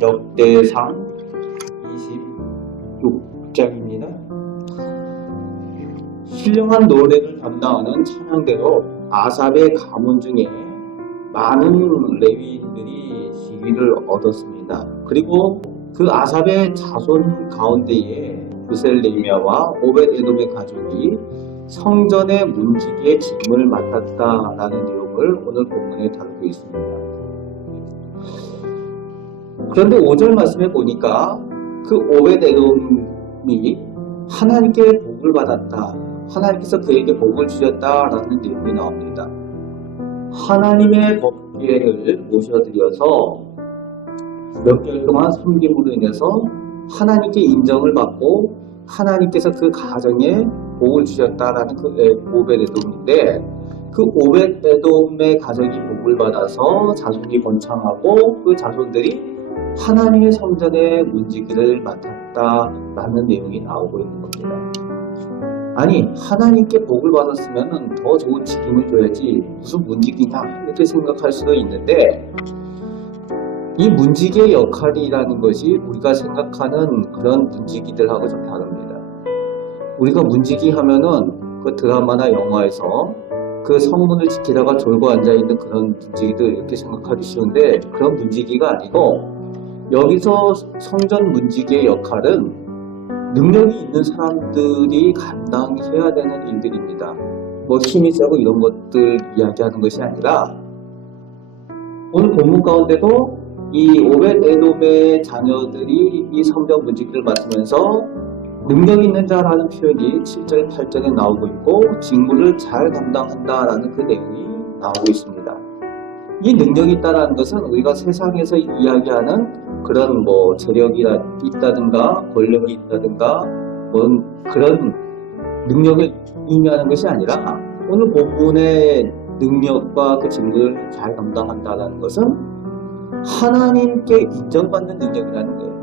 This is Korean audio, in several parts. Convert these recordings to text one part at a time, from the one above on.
역대상 26장입니다. 신령한 노래를 담당하는 찬양대로 아삽의 가문 중에 많은 레위인들이 지위를 얻었습니다. 그리고 그 아삽의 자손 가운데에 브셀레미아와 오벳에돔의 가족이 성전의 문지기의 짐을 맡았다라는 내용을 오늘 본문에 다루고 있습니다. 그런데 5절 말씀에 보니까 그 오벳에돔이 하나님께 복을 받았다, 하나님께서 그에게 복을 주셨다라는 내용이 나옵니다. 하나님의 법궤를 모셔드려서 몇 개월 동안 섬김으로 인해서 하나님께 인정을 받고 하나님께서 그 가정에 복을 주셨다라는 그 오벳에돔인데, 그 오벳에돔의 가정이 복을 받아서 자손이 번창하고 그 자손들이 하나님의 성전의 문지기를 맡았다라는 내용이 나오고 있는 겁니다. 아니, 하나님께 복을 받았으면 더 좋은 직임을 줘야지 무슨 문지기냐 이렇게 생각할 수도 있는데, 이 문지기의 역할이라는 것이 우리가 생각하는 그런 문지기들하고 좀 다릅니다. 우리가 문지기 하면은 그 드라마나 영화에서 그 성문을 지키다가 졸고 앉아있는 그런 문지기들 이렇게 일생각하기 쉬운데, 그런 문지기가 아니고 여기서 성전 문지기의 역할은 능력이 있는 사람들이 감당해야 되는 일들입니다. 뭐 힘이 세고 이런 것들 이야기하는 것이 아니라, 오늘 본문 가운데도 이 오벳에돔의 자녀들이 이 성전 문지기를 맡으면서 능력 있는 자라는 표현이 7절, 8절에 나오고 있고 직무를 잘 감당한다라는 그 내용이 나오고 있습니다. 이 능력이 있다는 것은 우리가 세상에서 이야기하는 그런 뭐 재력이 있다든가 권력이 있다든가 뭐 그런 능력을 의미하는 것이 아니라, 오늘 본문의 능력과 그 직무를 잘 감당한다는 것은 하나님께 인정받는 능력이라는 거예요.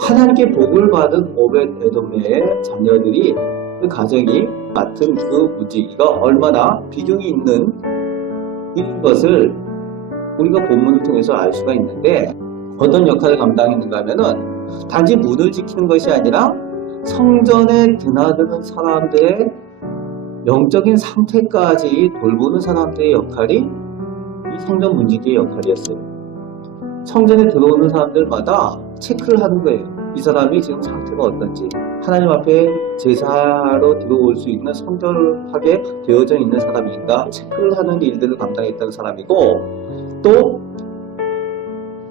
하나님께 복을 받은 오벳에돔의 자녀들이, 그 가정이 맡은 그 문지기가 얼마나 비중이 있는 이 것을 우리가 본문을 통해서 알 수가 있는데, 어떤 역할을 감당했는가 하면은 단지 문을 지키는 것이 아니라 성전에 드나드는 사람들의 영적인 상태까지 돌보는 사람들의 역할이 이 성전 문지기의 역할이었어요. 성전에 들어오는 사람들마다 체크를 하는 거예요. 이 사람이 지금 상태가 어떤지, 하나님 앞에 제사로 들어올 수 있는 성결하게 되어져 있는 사람인가 체크를 하는 일들을 감당했던 사람이고, 또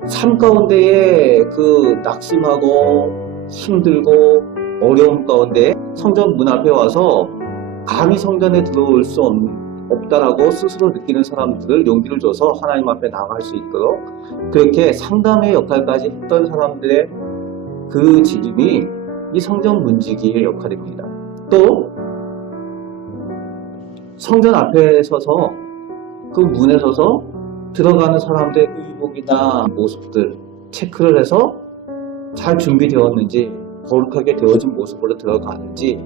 삶 가운데에 그 낙심하고 힘들고 어려움 가운데 성전 문 앞에 와서 감히 성전에 들어올 수 없다라고 스스로 느끼는 사람들을 용기를 줘서 하나님 앞에 나갈 수 있도록 그렇게 상담의 역할까지 했던 사람들의 그 직임이 이 성전 문지기의 역할입니다. 또 성전 앞에 서서 그 문에 서서 들어가는 사람들의 의복이나 모습들 체크를 해서 잘 준비되었는지, 거룩하게 되어진 모습으로 들어가는지,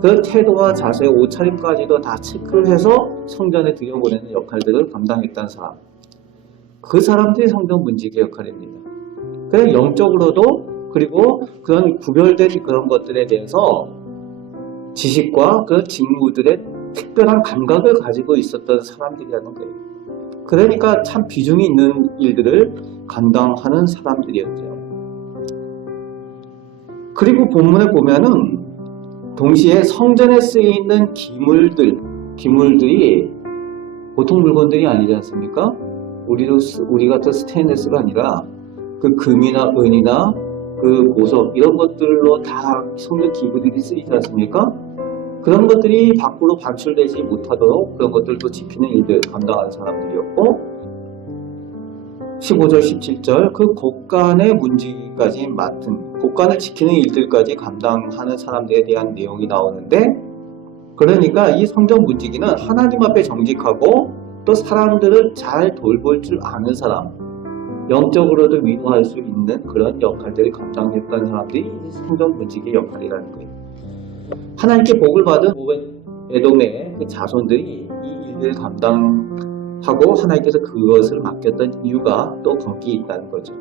그 태도와 자세, 옷차림까지도 다 체크를 해서 성전에 들여보내는 역할들을 감당했던 사람, 그 사람들이 성전 문지기의 역할입니다. 그래서 영적으로도, 그리고 그런 구별된 그런 것들에 대해서 지식과 그 직무들의 특별한 감각을 가지고 있었던 사람들이라는 거예요. 그러니까 참 비중이 있는 일들을 감당하는 사람들이었죠. 그리고 본문에 보면은 동시에 성전에 쓰이는 기물들이 보통 물건들이 아니지 않습니까? 우리 같은 스테인레스가 아니라 그 금이나 은이나 그 보석 이런 것들로 다 성전 기물들이 쓰이지 않습니까? 그런 것들이 밖으로 방출되지 못하도록 그런 것들도 지키는 일들 감당하는 사람들이었고, 15절, 17절 그 곳간의 문지기까지 맡은, 곳간을 지키는 일들까지 감당하는 사람들에 대한 내용이 나오는데, 그러니까 이 성전 문지기는 하나님 앞에 정직하고 또 사람들을 잘 돌볼 줄 아는 사람, 영적으로도 위로할 수 있는 그런 역할들을 감당했던 사람들이 성전 문지기의 역할이라는 거예요. 하나님께 복을 받은 오벳에돔의 그 자손들이 이 일을 감당 하고 하나님께서 그것을 맡겼던 이유가 또 거기 있다는 거죠.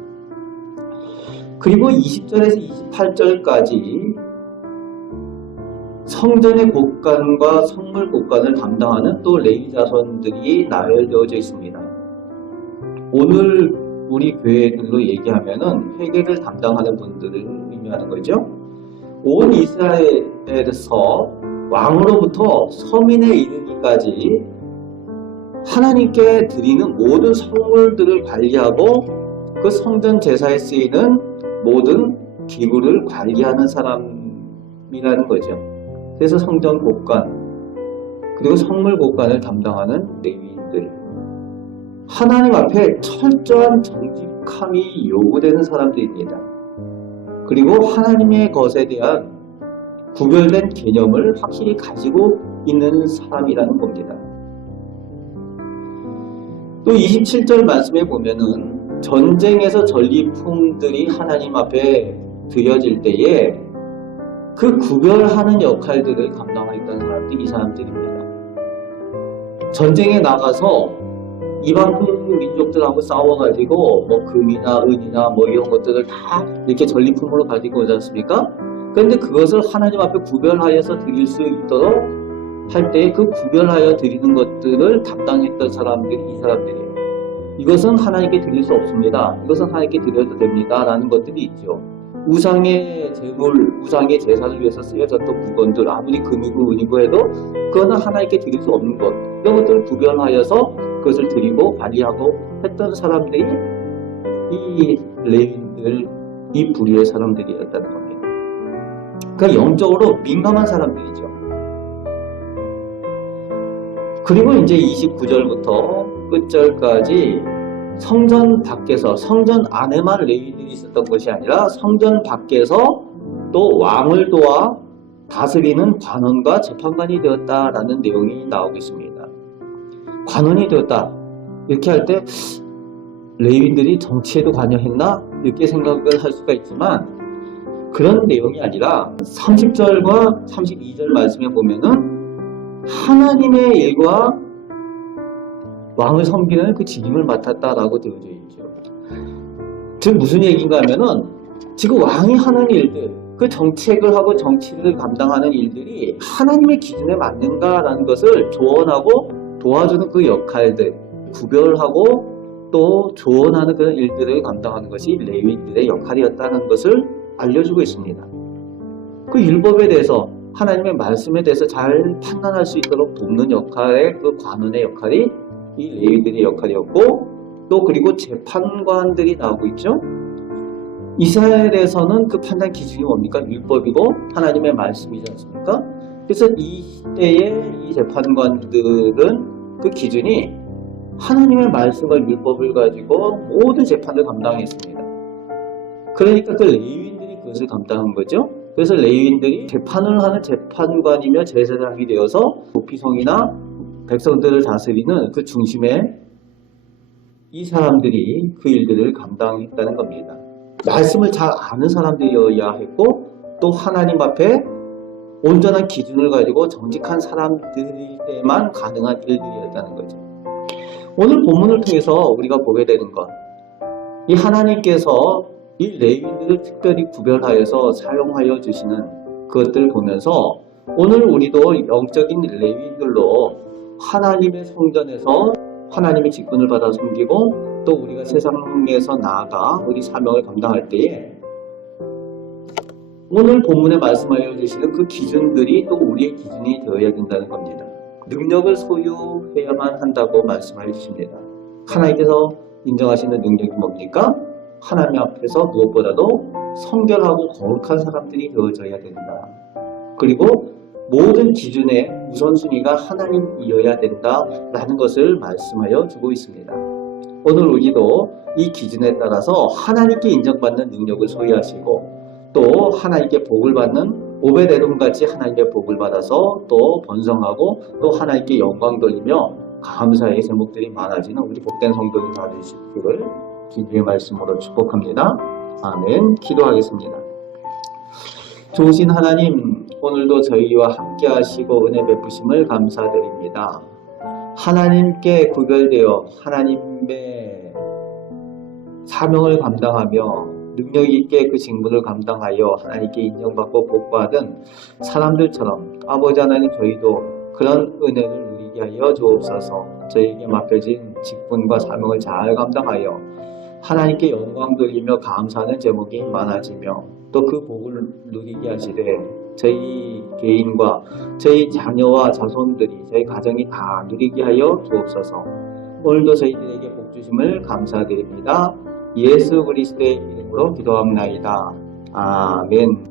그리고 20절에서 28절까지 성전의 곳간과 성물 곳간을 담당하는 또 레위 자손들이 나열되어져 있습니다. 오늘 우리 교회들로 얘기하면은 회계를 담당하는 분들을 의미하는 거죠. 온 이스라엘에서 왕으로부터 서민에 이르기까지 하나님께 드리는 모든 성물들을 관리하고 그 성전 제사에 쓰이는 모든 기구를 관리하는 사람이라는 거죠. 그래서 성전 곳간 그리고 성물 곳간을 담당하는 레위인들, 하나님 앞에 철저한 정직함이 요구되는 사람들입니다. 그리고 하나님의 것에 대한 구별된 개념을 확실히 가지고 있는 사람이라는 겁니다. 또 27절 말씀에 보면은 전쟁에서 전리품들이 하나님 앞에 드려질 때에 그 구별하는 역할들을 감당하겠다는 사람들이 이 사람들입니다. 전쟁에 나가서 이방 민족들하고 싸워가지고 뭐 금이나 은이나 뭐 이런 것들을 다 이렇게 전리품으로 가지고 오지 않습니까? 그런데 그것을 하나님 앞에 구별하여서 드릴 수 있도록 할 때 그 구별하여 드리는 것들을 담당했던 사람들이 이 사람들이에요. 이것은 하나님께 드릴 수 없습니다. 이것은 하나님께 드려도 됩니다. 라는 것들이 있죠. 우상의 제물, 우상의 제사를 위해서 쓰여졌던 물건들, 아무리 금이고 은이고 해도 그거는 하나님께 드릴 수 없는 것. 이런 것들을 구별하여서 그것을 드리고 관리하고 했던 사람들이 이 레위인들, 이 부류의 사람들이었다는 겁니다. 그러니까 영적으로 민감한 사람들이죠. 그리고 이제 29절부터 끝절까지 성전 밖에서, 성전 안에만 레위인들이 있었던 것이 아니라 성전 밖에서 또 왕을 도와 다스리는 관원과 재판관이 되었다라는 내용이 나오고 있습니다. 관원이 되었다. 이렇게 할 때 레위인들이 정치에도 관여했나? 이렇게 생각을 할 수가 있지만 그런 내용이 아니라 30절과 32절 말씀에 보면은 하나님의 일과 왕을 섬기는 그 직임을 맡았다라고 되어져 있죠. 즉 무슨 얘기인가 하면은 지금 왕이 하는 일들, 그 정책을 하고 정치를 감당하는 일들이 하나님의 기준에 맞는가라는 것을 조언하고 도와주는 그 역할들, 구별하고 또 조언하는 그런 일들을 감당하는 것이 레위인들의 역할이었다는 것을 알려주고 있습니다. 그 율법에 대해서, 하나님의 말씀에 대해서 잘 판단할 수 있도록 돕는 역할의 그 관원의 역할이 이 레위인들의 역할이었고, 또 그리고 재판관들이 나오고 있죠. 이스라엘에서는 그 판단 기준이 뭡니까? 율법이고 하나님의 말씀이지 않습니까? 그래서 이 시대의 이 재판관들은 그 기준이 하나님의 말씀과 율법을 가지고 모든 재판을 감당했습니다. 그러니까 그 레위인들이 그것을 감당한 거죠. 그래서 레위인들이 재판을 하는 재판관이며 제사장이 되어서 도피성이나 백성들을 다스리는 그 중심에 이 사람들이 그 일들을 감당했다는 겁니다. 말씀을 잘 아는 사람들이어야 했고, 또 하나님 앞에 온전한 기준을 가지고 정직한 사람들에만 가능한 일들이었다는 거죠. 오늘 본문을 통해서 우리가 보게 되는 것, 이 하나님께서 이 레위인들을 특별히 구별하여서 사용하여 주시는 그것들을 보면서 오늘 우리도 영적인 레위인들로 하나님의 성전에서 하나님의 직분을 받아 섬기고, 또 우리가 세상에서 나아가 우리 사명을 감당할 때에 오늘 본문에 말씀하여 주시는 그 기준들이 또 우리의 기준이 되어야 된다는 겁니다. 능력을 소유해야만 한다고 말씀하여 주십니다. 하나님께서 인정하시는 능력이 뭡니까? 하나님 앞에서 무엇보다도 성결하고 거룩한 사람들이 되어져야 된다. 그리고 모든 기준의 우선순위가 하나님이어야 된다라는 것을 말씀하여 주고 있습니다. 오늘 우리도 이 기준에 따라서 하나님께 인정받는 능력을 소유하시고, 또 하나님께 복을 받는 오베데돔같이 하나님께 복을 받아서 또 번성하고 또 하나님께 영광 돌리며 감사의 제목들이 많아지는 우리 복된 성도들 다 되시기를 주님의 말씀으로 축복합니다. 아멘. 기도하겠습니다. 좋으신 하나님, 오늘도 저희와 함께 하시고 은혜 베푸심을 감사드립니다. 하나님께 구별되어 하나님의 사명을 감당하며 능력 있게 그 직분을 감당하여 하나님께 인정받고 복받은 사람들처럼 아버지 하나님 저희도 그런 은혜를 누리게 하여 주옵소서. 저희에게 맡겨진 직분과 사명을 잘 감당하여 하나님께 영광 돌리며 감사하는 제목이 많아지며 또 그 복을 누리게 하시되 저희 개인과 저희 자녀와 자손들이 저희 가정이 다 누리게 하여 주옵소서. 오늘도 저희들에게 복 주심을 감사드립니다. 예수 그리스도의 이름으로 기도합나이다. 아멘.